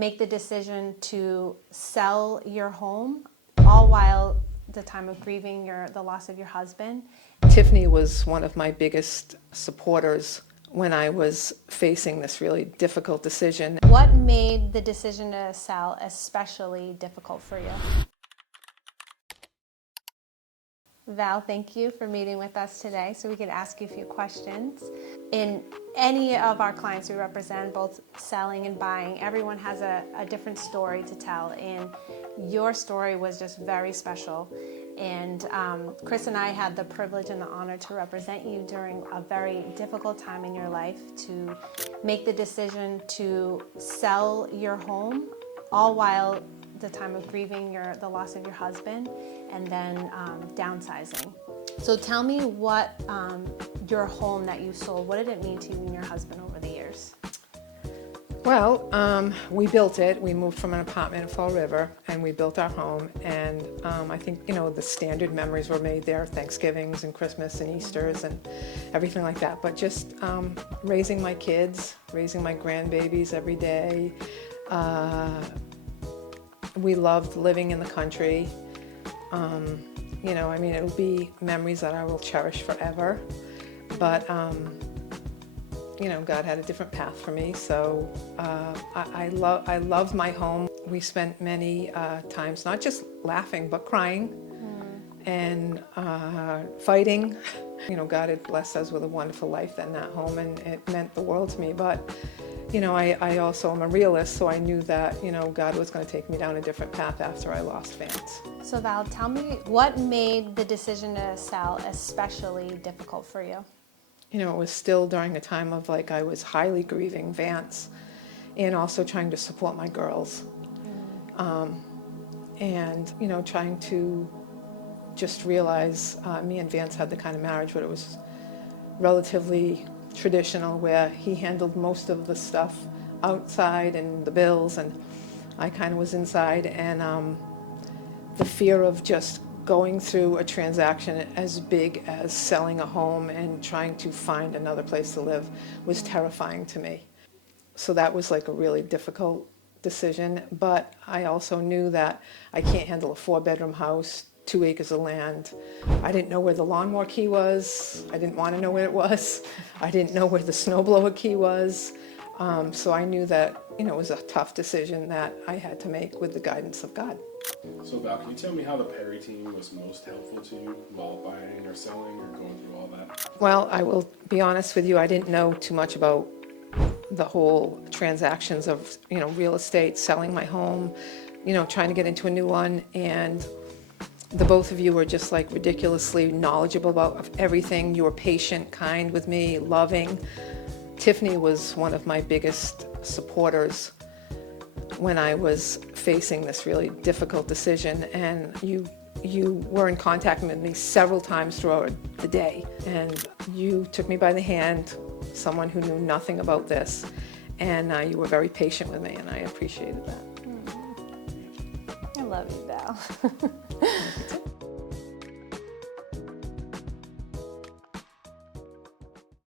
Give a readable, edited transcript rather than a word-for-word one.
make the decision to sell your home, all while the time of grieving the loss of your husband. Tiffany was one of my biggest supporters when I was facing this really difficult decision. What made the decision to sell especially difficult for you? Val, thank you for meeting with us today so we could ask you a few questions. In any of our clients we represent, both selling and buying, everyone has a different story to tell, and your story was just very special. And Chris and I had the privilege and the honor to represent you during a very difficult time in your life, to make the decision to sell your home, all while the time of grieving the loss of your husband, and then downsizing. So tell me what your home that you sold, what did it mean to you and your husband over the years? Well, we built it. We moved from an apartment in Fall River, and we built our home. And I think, the standard memories were made there, Thanksgivings and Christmas and Easters and everything like that. But just raising my kids, raising my grandbabies every day. We loved living in the country. It'll be memories that I will cherish forever. But, God had a different path for me. So I love my home. We spent many times not just laughing, but crying and fighting. God had blessed us with a wonderful life in that home, and it meant the world to me. But I also am a realist, so I knew that, God was going to take me down a different path after I lost Vance. So Val, tell me what made the decision to sell especially difficult for you? It was still during a time of I was highly grieving Vance and also trying to support my girls. And, trying to just realize me and Vance had the kind of marriage where it was relatively traditional, where he handled most of the stuff outside and the bills, and I kind of was inside. And the fear of just going through a transaction as big as selling a home and trying to find another place to live was terrifying to me. So that was a really difficult decision. But I also knew that I can't handle a 4-bedroom house, 2 acres of land. I didn't know where the lawnmower key was. I didn't want to know where it was. I didn't know where the snowblower key was. So I knew that, it was a tough decision that I had to make with the guidance of God. So Val, can you tell me how the Perry team was most helpful to you while buying or selling or going through all that? Well, I will be honest with you, I didn't know too much about the whole transactions of, real estate, selling my home, trying to get into a new one. And the both of you were just ridiculously knowledgeable about everything. You were patient, kind with me, loving. Tiffany was one of my biggest supporters when I was facing this really difficult decision, and you were in contact with me several times throughout the day, and you took me by the hand, someone who knew nothing about this, and you were very patient with me, and I appreciated that. I love you, Val.